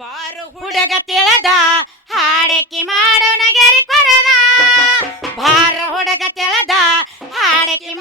ಬಾರು ಹುಡುಗ ತಿಳದ ಹಾಡಕಿ ಮಾಡೋ ನಗರಿ ಕೊರದ. ಬಾರು ಹುಡುಗ ತಿಳದ ಹಾಡಕಿ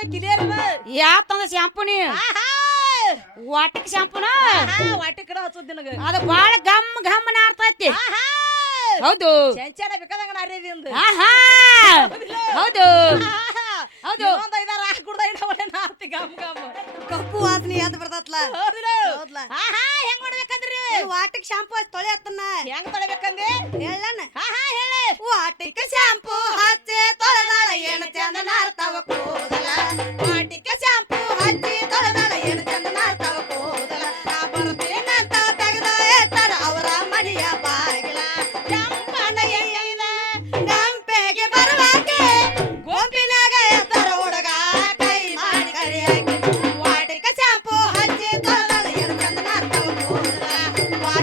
ಅದ ಕ್ಲಿಯರ್ ಅದ ಯಾತಂದ ಶಾಂಪೂನಿ ವಾಟಿಕ್ ಶಾಂಪೂನ? ವಾಟಿಕ್ ಕಡೆ ಹಚ್ಚೋದ್ ನಿನಗ. ಅದು ಬಾಳ ಗಮ್ ಗಮ್ ನಾರ್ತೈತಿ. ಹೌದು. ಚಂಚನ ಬೇಕಾದಂಗ ನಾರಿದಿಂದ ಹೌದು. ಹೌದು. ಒಂದ್ ಐದಾರ ಹಾಕುಡ್ದ ಇಡ ಒಳ್ಳೆ ನಾರ್ತಿ ಗಮ್ ಗಮ್ ಕಪ್ಪು ವಾಸನೆ ಯಾವ್ದು ಬರ್ತತ್ಲ ಹೌದಲ್ಲ ಆಹಾ ಹೆಂಗ್ ಮಾಡ್ಬೇಕಂದ್ರಿ? ವಾಟಿಕ್ ಶಾಂಪೂ ತೊಳೆ ಹತ್ತನ್ನ ಹೆಂಗ್ ತೊಳೆಬೇಕಂದ್ರೆ ಹೇಳಣ್ಣ. ಆಹಾ ಹೇಳ. ವಾಟಿಕ್ ಶಾಂಪೂ.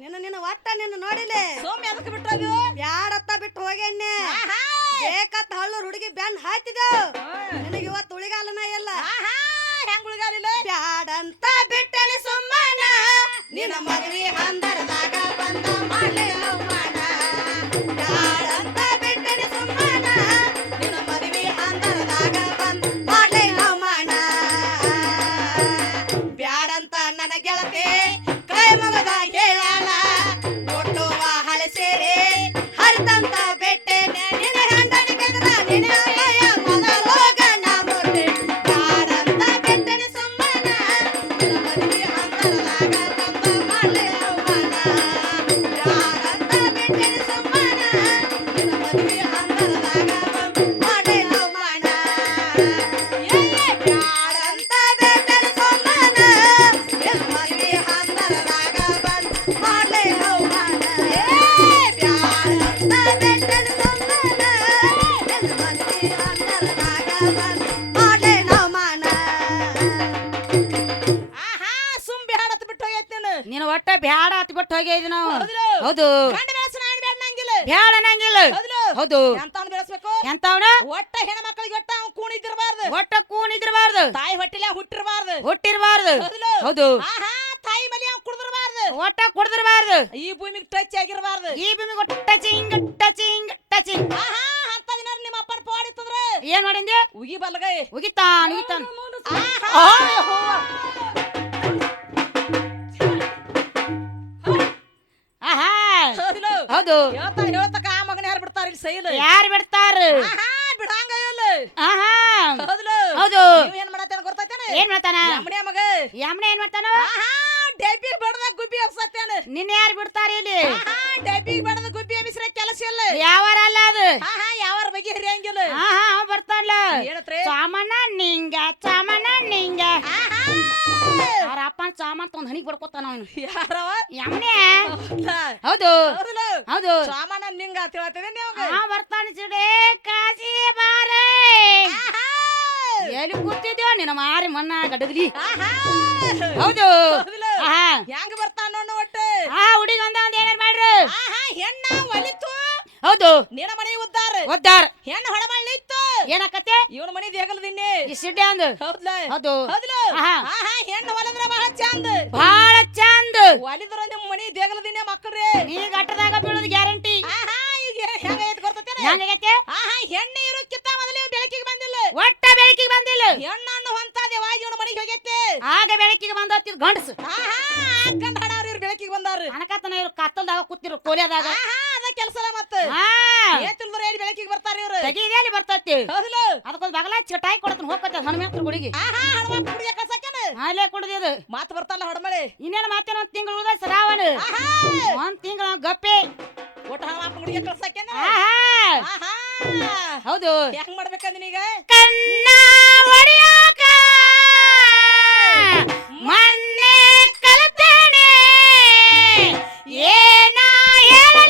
ನಿನ್ನ ನಿನ್ನ ಒಟ್ಟ ನಿನ್ನ ನೋಡಿಲೆ. ಸೋಮಿ ಅದಕ್ಕೆ ಬಿಟ್ಟು ಬಿಟ್ಟೋದು ಬ್ಯಾಡತ್ತ ಬಿಟ್ಟು ಹೋಗ್ಯಣ್ಣೆ ಬೇಕತ್ತ ಹಳ್ಳು ಹುಡುಗಿ ಬೆನ್ ಹಾಯ್ತಿದ್ದೆವು ನಿನಗೆ ಇವತ್ತು ಉಳಿಗಾಲನ ಇಲ್ಲ. ಹೆಂಗ್ ಉಳಿಗಾಲಿಲ್ಲ ಯಾಡಂತ ಬಿಟ್ಟಣಿ ಸುಮ್ಮನ. ನಿನ್ನ ಮದ್ವಿ ಹಂದರದಾಗ ಬಂದ ಮಾಡಲಿ ಬ್ಯಾಡ ಅನ್ನಂಗಿಲ್ಲ ಹೌದು. ಎಂತಾವ್ ಎಂತವ್ನ ಬೆಳೆಸ್ಬೇಕು ಒಟ್ಟ ಹೆಣ್ಣ ಮಕ್ಕಳಿಗೆ ಒಟ್ಟ ಅವ್ನು ಕೂಣಿದಿರಬಾರ್ದು ಒಟ್ಟ ಕೂನಿದ್ರಬಾರ್ದು ತಾಯಿ ಹೊಟ್ಟಿಲೆ ಹುಟ್ಟಿರಬಾರ್ದು. ಹುಟ್ಟಿರಬಾರ್ದು. ಹೌದು. ಆಹಾ ತಾಯಿ ಮಲಿ ಅವ್ನು ಕುಡ್ದಿರಬಾರ್ದು. ಒಟ್ಟ ಕುಡ್ದಿರಬಾರ್ದು. ಈ ಭೂಮಿಗೆ ಟಚ್ ಆಗಿರಬಾರ್ದು. ಈ ಭೂಮಿಗೆ ಟಚಿಂಗ್ ಟಚಿಂಗ್ ಟಚಿಂಗ್ ಆಹಾ ಅಂತ ದಿನ ನಿಮ್ಮ ಅಪ್ಪನ ಪಾಡಿತ್ತಂದ್ರ ಏನ್ ಮಾಡಿಂದೆ? ಉಗಿ ಬಲ್ಗೈ. ಉಗಿತಾನ್ ಉಗಿತಾನ್. ಆಹಾ. ಹೌದು. ಹೇಳ್ತಾರ ಹೇಳ್ತಕ ಆ ಮಗನ ಯಾರು ಬಿಡ್ತಾರ ಇಲ್ಲಿ ಸೈಲ್? ಯಾರು ಬಿಡ್ತಾರ? ಆಹಾ ಬಿಡಂಗ ಇಲ್ಲ ಆಹಾ. ಹೌದಿಲ್ಲ ಹೌದು. ನೀವ್ ಏನ್ ಮಾಡತ್ತೇನ ಗೊತ್ತಾಯ್ತಾನೆ? ಏನ್ ಮಾಡ್ತಾನ? ಯಮಣೆ ಮಗ. ಯಮಣೆ ಏನ್ ಮಾಡ್ತಾನ? ಆಹಾ ಡಬ್ಬಿಗೆ ಬಡದ ಗುಬ್ಬಿ ಎಬ್ಸತ್ತೇನ ನಿನ್ನ ಯಾರು ಬಿಡ್ತಾರ ಇಲ್ಲಿ? ಆಹಾ ಡಬ್ಬಿಗೆ ಬಡದ ಗುಬ್ಬಿ ಎಬ್ಬಿಸ್ರೆ ಕೆಲಸ ಇಲ್ಲ. ಯಾವಾರ ಅಲ್ಲ ಅದು? ಆಹಾ ಯಾವಾರ ಬಗ್ಗೆ ಹರಿಯಂಗಿಲ್ಲ ಆಹಾ ಬರ್ತಾನಲ್ಲ. ಏನತ್ರಿ ಸಾಮಾನ ನಿಂಗ ಸಾಮಾನ ನಿಂಗ. ಆಹಾ. ಅವ್ರ ಚಾ ತಗೊಂಡ್ ಹನಿಗ್ ಬಡ್ಕೋತಾನ ಅವನು. ಯಾರವ ಯಮನೆ ಹೌದು? ಹೌದು. ಸಾಮಾನ ನಿಂಗ ತಿಳ್ತದೆ ಆ ಬರ್ತಾನ ಸಿಡೆ ಕಾಸಿ ಬಾರೆ. ಎಲ್ಲಿ ಕೂತಿದ್ಯೋ ನಿನ್ನ ಮಾರಿ ಮಣ್ಣ ಗಡಗಲಿ ಹೌದು. ಹೆಂಗ್ ಬರ್ತಾನ ನೋಡು ಒಟ್ಟು? ಆ ಹುಡುಗ ಅಂದ ಒಂದ್ ಏನಾರ ಮಾಡ್ರಿ? ಹೆಣ್ಣ ಒಲಿತು. ಹೌದು. ನಿನ್ನ ಮನೆ ಉದ್ದಾರ. ಉದ್ದಾರ. ಹೆಣ್ಣು ನಿತ್ತು ಏನಕತ್ತೆ? ಇವನ ಮನಿ ದೇಗಲ ದಿನ್ನಿ ಈ ಸಿಡ್ಡೆ ಅಂದ. ಹೌದ್ಲ? ಹೌದು. ಹೌದ್ಲ? ಆಹಾ. ಹೆಣ್ಣು ಹೊಲದ್ರ ಬಹಳ ಚಂದ. ಬಹಳ ಚಂದ. ಹೊಲಿದ್ರ ನಿಮ್ಮ ಮನಿ ದೇಗಲ ದಿನ್ನಿ ಮಕ್ಕಳ್ರಿ. ಈ ಗಟ್ಟದಾಗ ಬೀಳೋದು ಗ್ಯಾರಂಟಿ. ಆಹಾ ಈಗ ಹೆಂಗ ಐತ್ ಗೊತ್ತೇನ ಹೆಂಗಾಗೈತೆ ಆಹಾ ಹೆಣ್ಣು ಇರೋಕ್ಕಿಂತ ಮೊದಲೇ ಬೆಳಕಿಗೆ ಬಂದಿಲ್ಲ. ಒಟ್ಟ ಬೆಳಕಿಗೆ ಬಂದಿಲ್ಲ. ಹೆಣ್ಣನ್ನು ಹೊಂತಾದೇವಾಗಿ ಇವನ ಮನಿಗೆ ಹೋಗೈತೆ. ಆಗ ಬೆಳಕಿಗೆ ಬಂದತ್ತಿದ್ ಗಂಡಸು. ಆಹಾ ಗಂಡ ಹಡಾರ ಇವ್ರು ಬೆಳಕಿಗೆ ಬಂದಾರ ಅನಕತನ ಇವ್ರು ಕತ್ತಲ್ದಾಗ ಕೂತಿರು ಕೋಲಿಯಾದಾಗ. ಆಹಾ ಅದ ಕೆಲಸ ಮತ್ತ? ಹಾ. ಏತಿಲ್ದ್ರ ಏನ್ ಬೆಳಕಿಗೆ ಬರ್ತಾರ ಇವ್ರು? ತೆಗೀದೇ ಅಲ್ಲಿ ಬರ್ತೈತಿ? ಹೌದಿಲ್ಲ ಅದಕ್ಕೊಂದು ಬಗಲ ಚಟಾಯಿ ಕೊಡತನ ಹೋಗ್ಕೊತ ಹನುಮಂತ್ರ ಗುಡಿಗೆ. ಆಹಾ ಹಣಮ ಕುಡಿಯ ಕಸಕ್ಕನ ಅಲ್ಲೇ ಕುಡ್ದಿದು ಮಾತು ಬರ್ತಲ್ಲ ಹೊಡಮಳೆ? ಇನ್ನೇನು ಮಾತೇನ ಒಂದ್ ತಿಂಗಳು ಉಳ್ದ ಶ್ರಾವಣ? ಒಂದ್ ತಿಂಗಳ ಗಪ್ಪೆ. ಒಟ್ಟ ಹಣಮ ಗುಡಿಗೆ ಕಳ್ಸಕ್ಕೇನ? ಆಹಾ. ಹೌದು. ಹೆಂಗ್ ಮಾಡ್ಬೇಕಂದಿನ ಈಗ ಕಣ್ಣ ಹೊಡಿಯಾಕ ಮಣ್ಣೆ ಕಲತೇನೆ ಏನ ಹೇಳಲಿ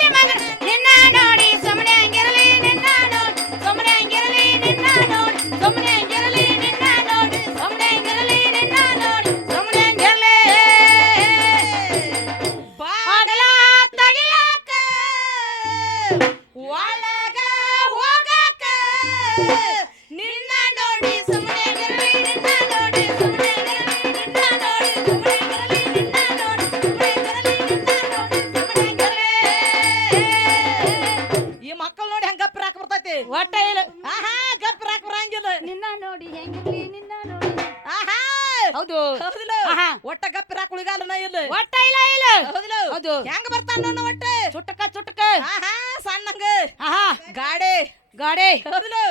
ಗಾಡಿ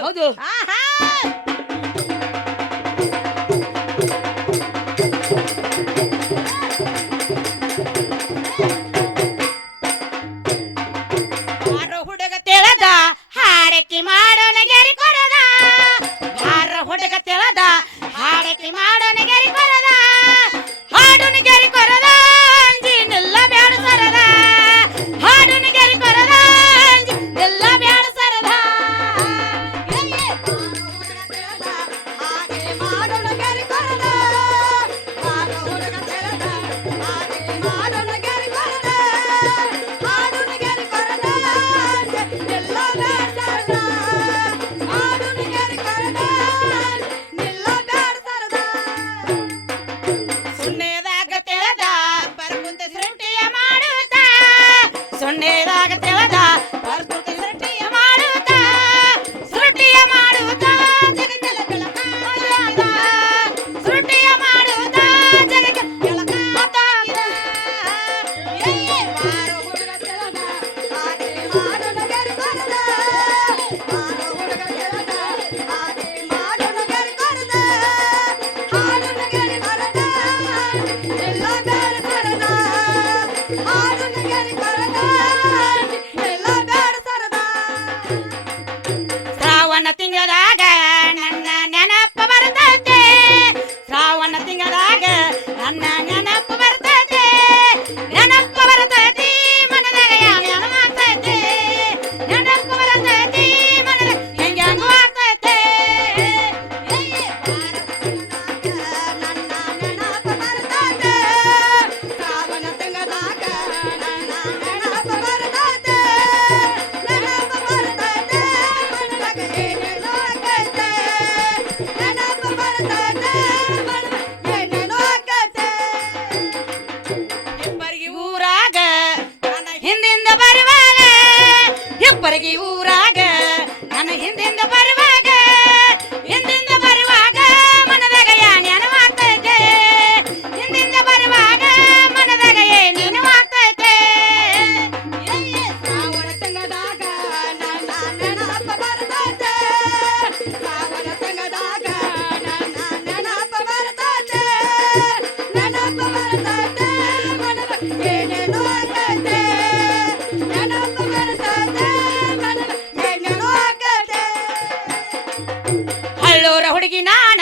ಹಳ್ಳೂರ ಹುಡುಗಿ ನಾನ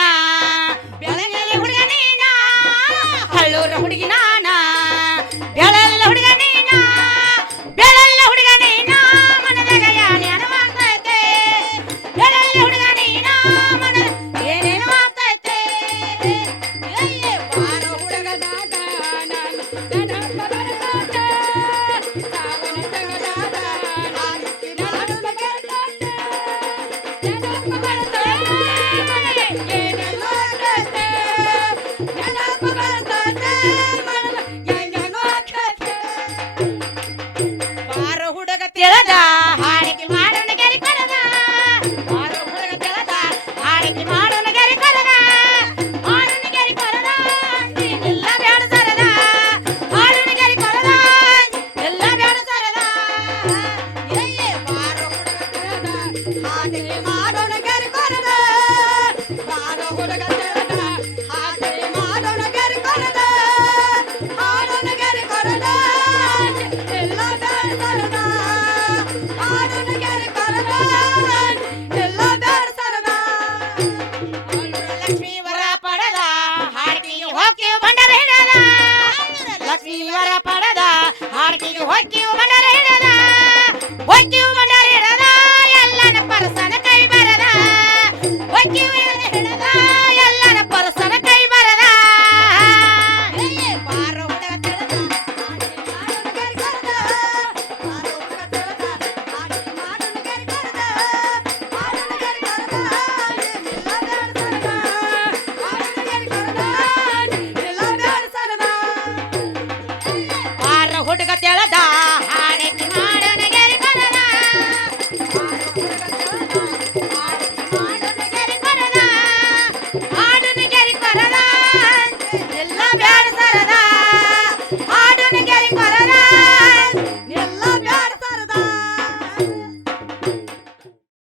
ಲಕ್ಷ್ಮೀವರ ಪಡೆದ ಆರ್ತಿಗೆ ಹೊಕ್ಕಿಯು ಮನರ ಹಿಡದ ಮನ